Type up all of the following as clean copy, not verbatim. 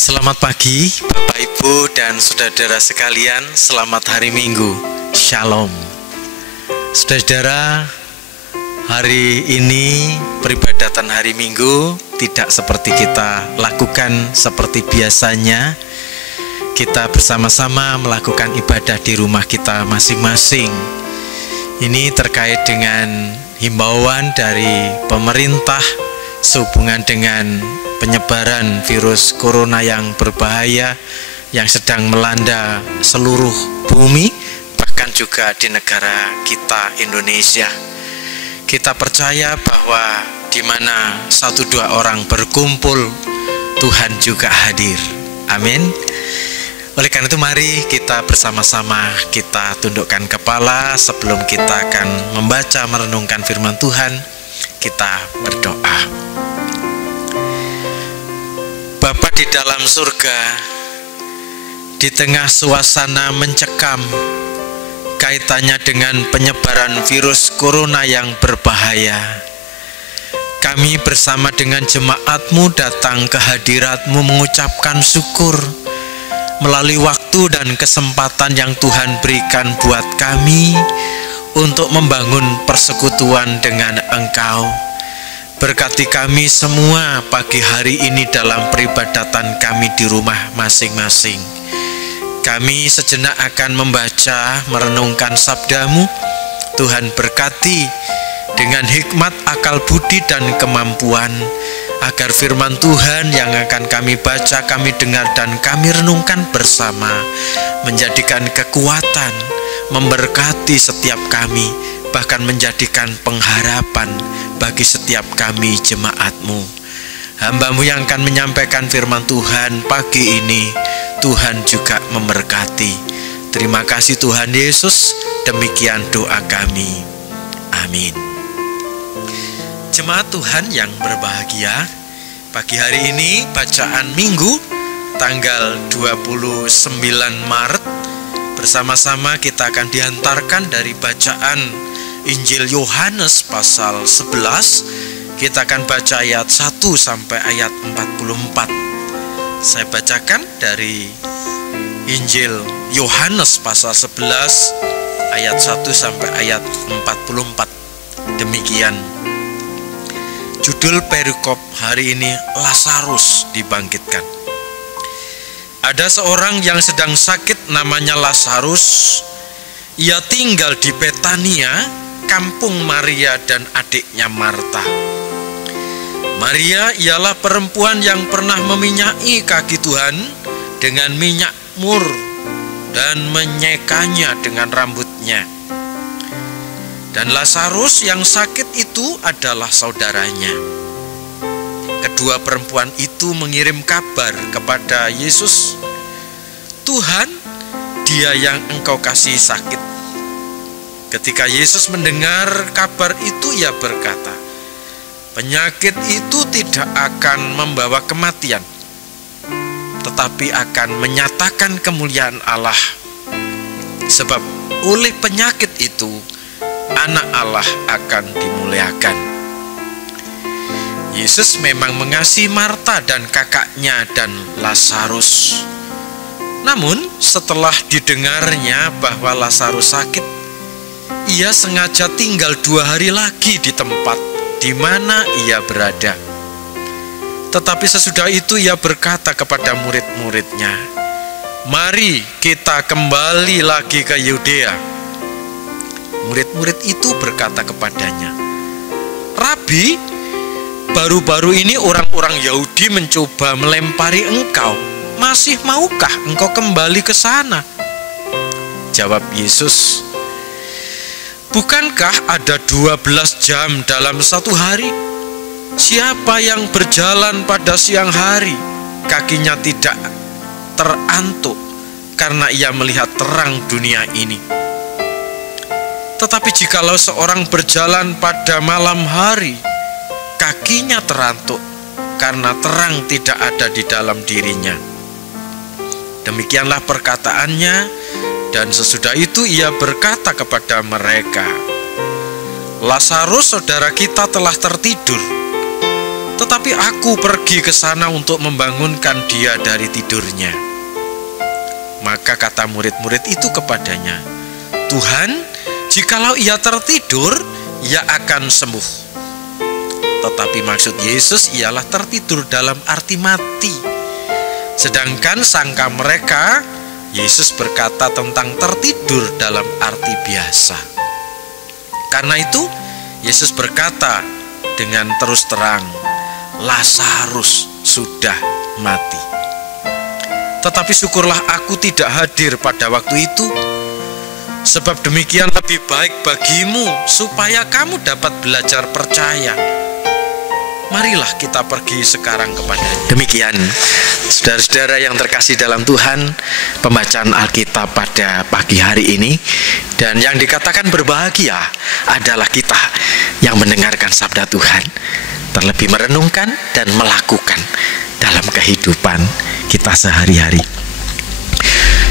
Selamat pagi Bapak Ibu dan saudara-saudara sekalian. Selamat hari Minggu. Shalom. Saudara-saudara, hari ini peribadatan hari Minggu tidak seperti kita lakukan seperti biasanya. Kita bersama-sama melakukan ibadah di rumah kita masing-masing. Ini terkait dengan himbauan dari pemerintah sehubungan dengan penyebaran virus corona yang berbahaya yang sedang melanda seluruh bumi, bahkan juga di negara kita Indonesia. Kita percaya bahwa di mana 1-2 orang berkumpul, Tuhan juga hadir. Amin. Oleh karena itu mari kita bersama-sama kita tundukkan kepala sebelum kita akan membaca merenungkan firman Tuhan. Kita berdoa. Bapa di dalam surga, di tengah suasana mencekam kaitannya dengan penyebaran virus corona yang berbahaya, kami bersama dengan jemaat-Mu datang ke hadirat-Mu mengucapkan syukur melalui waktu dan kesempatan yang Tuhan berikan buat kami untuk membangun persekutuan dengan Engkau. Berkati kami semua pagi hari ini dalam peribadatan kami di rumah masing-masing. Kami sejenak akan membaca, merenungkan sabda-Mu. Tuhan berkati dengan hikmat, akal budi, dan kemampuan, agar firman Tuhan yang akan kami baca, kami dengar, dan kami renungkan bersama menjadikan kekuatan, memberkati setiap kami, bahkan menjadikan pengharapan bagi setiap kami jemaat-Mu. Hamba-Mu yang akan menyampaikan firman Tuhan pagi ini, Tuhan juga memberkati. Terima kasih Tuhan Yesus, demikian doa kami. Amin. Jemaat Tuhan yang berbahagia, pagi hari ini bacaan Minggu tanggal 29 Maret. Bersama-sama kita akan dihantarkan dari bacaan Injil Yohanes pasal 11. Kita akan baca ayat 1 sampai ayat 44. Saya bacakan dari Injil Yohanes pasal 11 ayat 1 sampai ayat 44. Demikian judul perikop hari ini, Lazarus dibangkitkan. Ada seorang yang sedang sakit namanya Lazarus. Ia tinggal di Betania, kampung Maria dan adiknya Marta. Maria ialah perempuan yang pernah meminyaki kaki Tuhan dengan minyak mur dan menyekanya dengan rambutnya. Dan Lazarus yang sakit itu adalah saudaranya. Kedua perempuan itu mengirim kabar kepada Yesus, "Tuhan, dia yang Engkau kasih sakit." Ketika Yesus mendengar kabar itu, ia berkata, "Penyakit itu tidak akan membawa kematian, tetapi akan menyatakan kemuliaan Allah. Sebab oleh penyakit itu, Anak Allah akan dimuliakan." Yesus memang mengasihi Marta dan kakaknya dan Lazarus. Namun setelah didengarnya bahwa Lazarus sakit, ia sengaja tinggal 2 hari lagi di tempat di mana ia berada. Tetapi sesudah itu ia berkata kepada murid-muridnya, "Mari kita kembali lagi ke Yudea." Murid-murid itu berkata kepadanya, "Rabi, baru-baru ini orang-orang Yahudi mencoba melempari Engkau. Masih maukah Engkau kembali ke sana?" Jawab Yesus, "Bukankah ada 12 jam dalam satu hari? Siapa yang berjalan pada siang hari, kakinya tidak terantuk karena ia melihat terang dunia ini. Tetapi jikalau seorang berjalan pada malam hari, kakinya terantuk karena terang tidak ada di dalam dirinya." Demikianlah perkataannya, dan sesudah itu ia berkata kepada mereka, "Lazarus saudara kita telah tertidur, tetapi aku pergi ke sana untuk membangunkan dia dari tidurnya. Maka kata murid-murid itu kepadanya, Tuhan, jikalau ia tertidur, ia akan sembuh. Tetapi maksud Yesus ialah tertidur dalam arti mati. Sedangkan sangka mereka, Yesus berkata tentang tertidur dalam arti biasa. Karena itu, Yesus berkata dengan terus terang, Lazarus sudah mati. Tetapi syukurlah aku tidak hadir pada waktu itu, sebab demikian lebih baik bagimu, supaya kamu dapat belajar percaya. Marilah kita pergi sekarang kepadanya. Demikian, saudara-saudara yang terkasih dalam Tuhan, pembacaan Alkitab pada pagi hari ini. Dan yang dikatakan berbahagia adalah kita yang mendengarkan sabda Tuhan, terlebih merenungkan dan melakukan dalam kehidupan kita sehari-hari.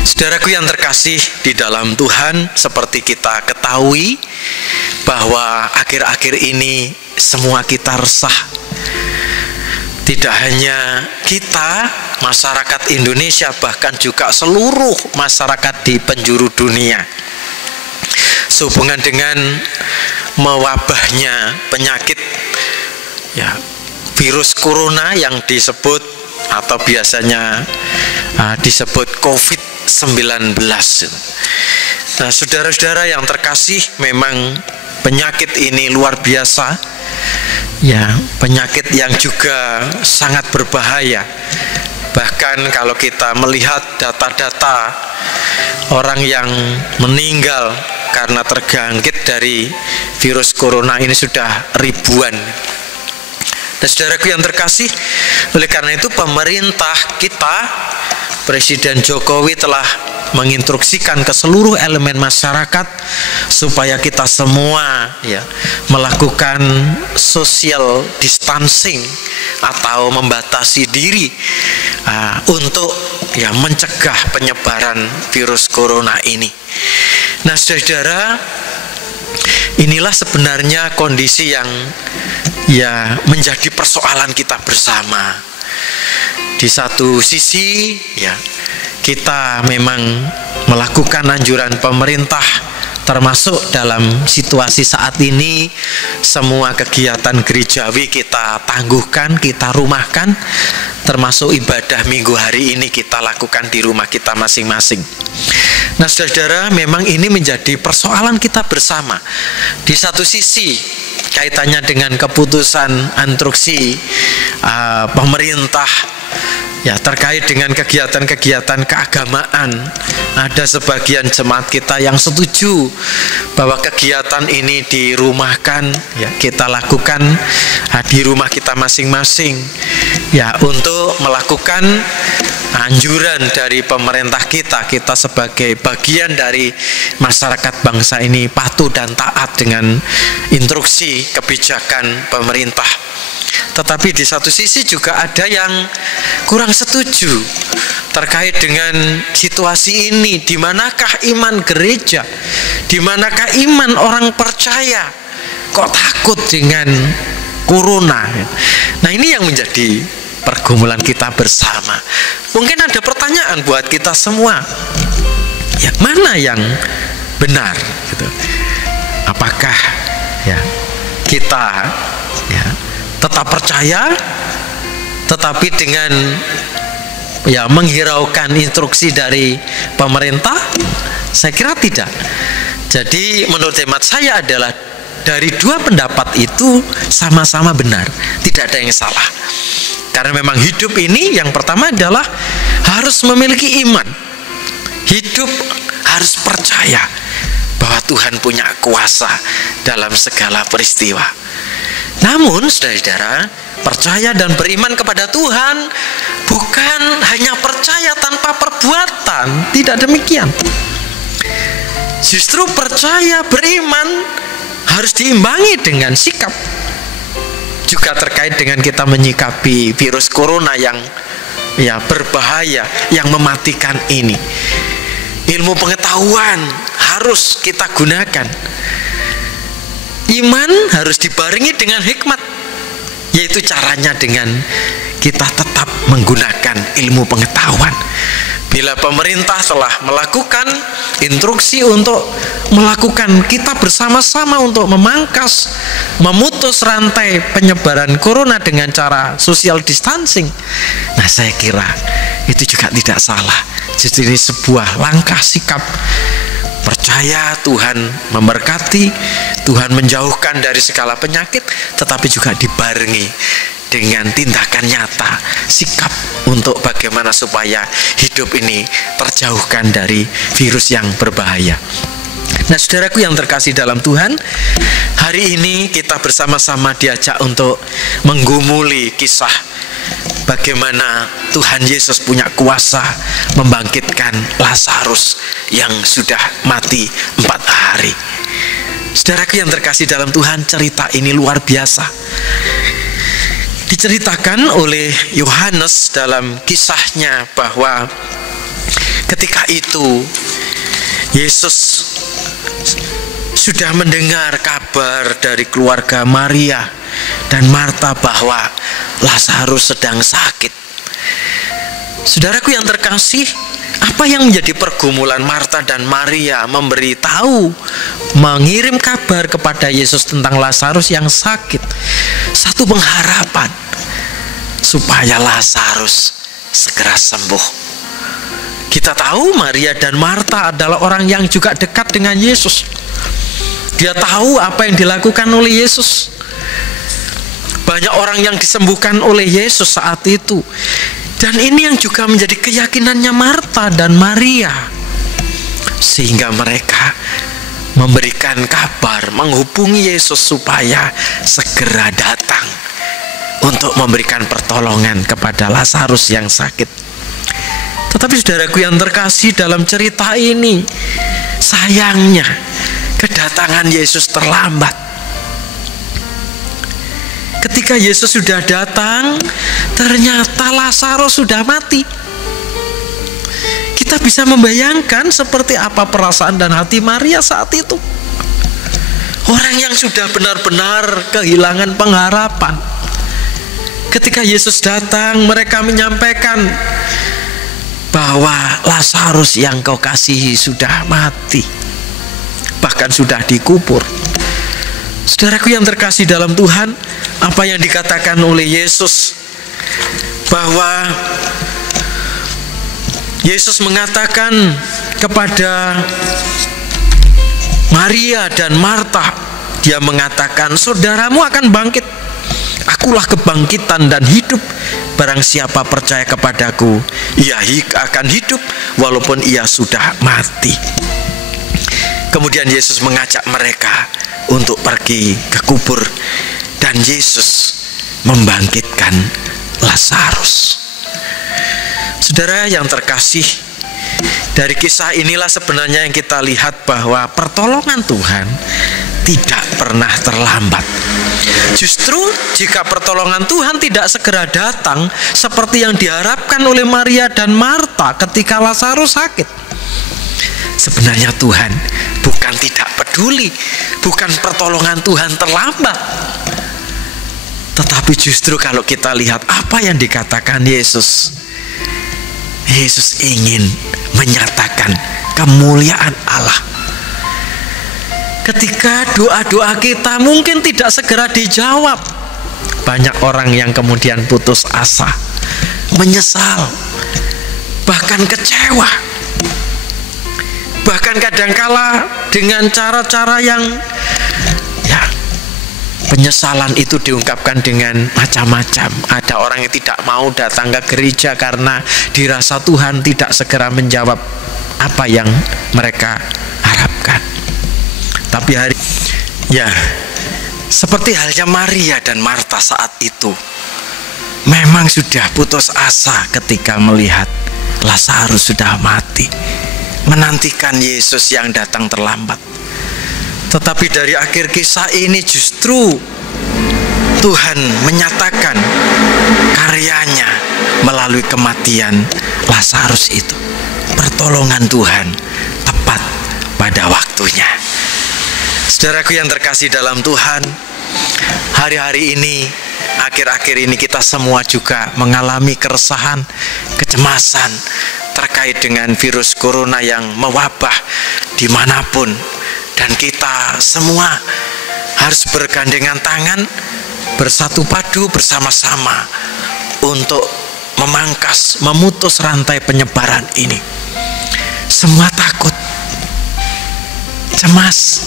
Saudaraku yang terkasih di dalam Tuhan, seperti kita ketahui bahwa akhir-akhir ini semua kita resah. Tidak hanya kita, masyarakat Indonesia, bahkan juga seluruh masyarakat di penjuru dunia, sehubungan dengan mewabahnya penyakit virus corona yang disebut atau biasanya disebut COVID-19. Nah, saudara-saudara yang terkasih, memang penyakit ini luar biasa. Penyakit yang juga sangat berbahaya. Bahkan kalau kita melihat data-data orang yang meninggal karena terjangkit dari virus corona ini sudah ribuan. Dan saudaraku yang terkasih, oleh karena itu pemerintah kita, Presiden Jokowi telah menginstruksikan ke seluruh elemen masyarakat supaya kita semua melakukan social distancing atau membatasi diri untuk mencegah penyebaran virus corona ini. Nah, saudara, inilah sebenarnya kondisi yang menjadi persoalan kita bersama. Di satu sisi kita memang melakukan anjuran pemerintah, termasuk dalam situasi saat ini semua kegiatan gerejawi kita tangguhkan, kita rumahkan, termasuk ibadah minggu hari ini kita lakukan di rumah kita masing-masing. Nah, saudara, memang ini menjadi persoalan kita bersama. Di satu sisi kaitannya dengan keputusan instruksi pemerintah terkait dengan kegiatan-kegiatan keagamaan. Ada sebagian jemaat kita yang setuju bahwa kegiatan ini dirumahkan, kita lakukan di rumah kita masing-masing, untuk melakukan anjuran dari pemerintah kita sebagai bagian dari masyarakat bangsa ini patuh dan taat dengan instruksi kebijakan pemerintah. Tetapi di satu sisi juga ada yang kurang setuju terkait dengan situasi ini. Di manakah iman gereja? Di manakah iman orang percaya? Kok takut dengan corona? Nah, ini yang menjadi pergumulan kita bersama. Mungkin ada pertanyaan buat kita semua. Mana yang benar? Apakah kita tetap percaya tetapi dengan menghiraukan instruksi dari pemerintah? Saya kira tidak. Jadi menurut hemat saya adalah dari dua pendapat itu sama-sama benar, tidak ada yang salah. Karena memang hidup ini yang pertama adalah harus memiliki iman. Hidup harus percaya bahwa Tuhan punya kuasa dalam segala peristiwa. Namun, saudara-saudara, percaya dan beriman kepada Tuhan bukan hanya percaya tanpa perbuatan. Tidak demikian. Justru percaya, beriman harus diimbangi dengan sikap. Juga terkait dengan kita menyikapi virus corona yang berbahaya, yang mematikan ini. Ilmu pengetahuan harus kita gunakan. Iman harus dibarengi dengan hikmat. Yaitu caranya dengan kita tetap menggunakan ilmu pengetahuan. Bila pemerintah telah melakukan instruksi untuk melakukan, kita bersama-sama untuk memangkas, memutus rantai penyebaran corona dengan cara social distancing. Nah, saya kira itu juga tidak salah. Jadi ini sebuah langkah sikap percaya Tuhan memberkati, Tuhan menjauhkan dari segala penyakit, tetapi juga dibarengi dengan tindakan nyata, sikap untuk bagaimana supaya hidup ini terjauhkan dari virus yang berbahaya. Nah, saudaraku yang terkasih dalam Tuhan, hari ini kita bersama-sama diajak untuk menggumuli kisah bagaimana Tuhan Yesus punya kuasa membangkitkan Lazarus yang sudah mati 4 hari. Saudaraku yang terkasih dalam Tuhan, cerita ini luar biasa. Diceritakan oleh Yohanes dalam kisahnya bahwa ketika itu Yesus sudah mendengar kabar dari keluarga Maria dan Marta bahwa Lazarus sedang sakit. Saudaraku yang terkasih, apa yang menjadi pergumulan Marta dan Maria memberitahu, mengirim kabar kepada Yesus tentang Lazarus yang sakit? Satu pengharapan supaya Lazarus segera sembuh. Kita tahu Maria dan Marta adalah orang yang juga dekat dengan Yesus. Dia tahu apa yang dilakukan oleh Yesus. Banyak orang yang disembuhkan oleh Yesus saat itu. Dan ini yang juga menjadi keyakinannya Marta dan Maria. Sehingga mereka memberikan kabar, menghubungi Yesus supaya segera datang untuk memberikan pertolongan kepada Lazarus yang sakit. Tetapi saudaraku yang terkasih, dalam cerita ini sayangnya kedatangan Yesus terlambat. Ketika Yesus sudah datang, ternyata Lazarus sudah mati. Kita bisa membayangkan seperti apa perasaan dan hati Maria saat itu. Orang yang sudah benar-benar kehilangan pengharapan. Ketika Yesus datang, mereka menyampaikan bahwa Lazarus yang kau kasihi sudah mati, bahkan sudah dikubur. Saudaraku yang terkasih dalam Tuhan, apa yang dikatakan oleh Yesus, bahwa Yesus mengatakan kepada Maria dan Marta, dia mengatakan, saudaramu akan bangkit. Akulah kebangkitan dan hidup. Barang siapa percaya kepadaku, ia akan hidup walaupun ia sudah mati. Kemudian Yesus mengajak mereka untuk pergi ke kubur, dan Yesus membangkitkan Lazarus. Saudara yang terkasih, dari kisah inilah sebenarnya yang kita lihat bahwa pertolongan Tuhan tidak pernah terlambat. Justru jika pertolongan Tuhan tidak segera datang seperti yang diharapkan oleh Maria dan Marta ketika Lazarus sakit, sebenarnya Tuhan bukan tidak peduli, bukan pertolongan Tuhan terlambat, tetapi justru kalau kita lihat apa yang dikatakan Yesus, Yesus ingin menyatakan kemuliaan Allah. Ketika doa-doa kita mungkin tidak segera dijawab, banyak orang yang kemudian putus asa, menyesal, bahkan kecewa. Bahkan kadangkala dengan cara-cara yang penyesalan itu diungkapkan dengan macam-macam. Ada orang yang tidak mau datang ke gereja karena dirasa Tuhan tidak segera menjawab apa yang mereka harapkan. Tapi seperti halnya Maria dan Marta saat itu, memang sudah putus asa ketika melihat Lazarus sudah mati, menantikan Yesus yang datang terlambat. Tetapi dari akhir kisah ini justru Tuhan menyatakan karyanya melalui kematian Lazarus itu. Pertolongan Tuhan tepat pada waktunya. Saudaraku yang terkasih dalam Tuhan, hari-hari ini akhir-akhir ini kita semua juga mengalami keresahan, kecemasan terkait dengan virus corona yang mewabah dimanapun. Dan kita semua harus bergandengan tangan, bersatu padu bersama-sama untuk memangkas, memutus rantai penyebaran ini. Semua takut, cemas,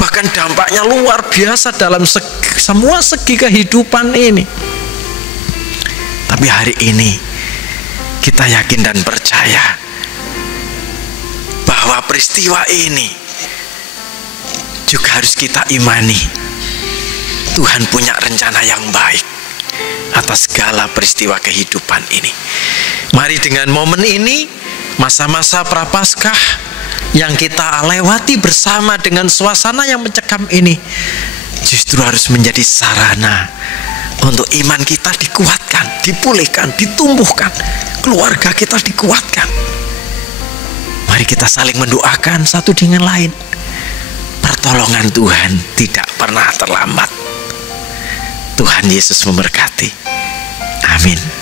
bahkan dampaknya luar biasa dalam semua segi kehidupan ini. Tapi hari ini kita yakin dan percaya bahwa peristiwa ini juga harus kita imani. Tuhan punya rencana yang baik atas segala peristiwa kehidupan ini. Mari dengan momen ini, masa-masa Prapaskah yang kita lewati bersama dengan suasana yang mencekam ini, justru harus menjadi sarana untuk iman kita dikuatkan, dipulihkan, ditumbuhkan, keluarga kita dikuatkan. Mari kita saling mendoakan satu dengan lain. Pertolongan Tuhan tidak pernah terlambat. Tuhan Yesus memberkati. Amin.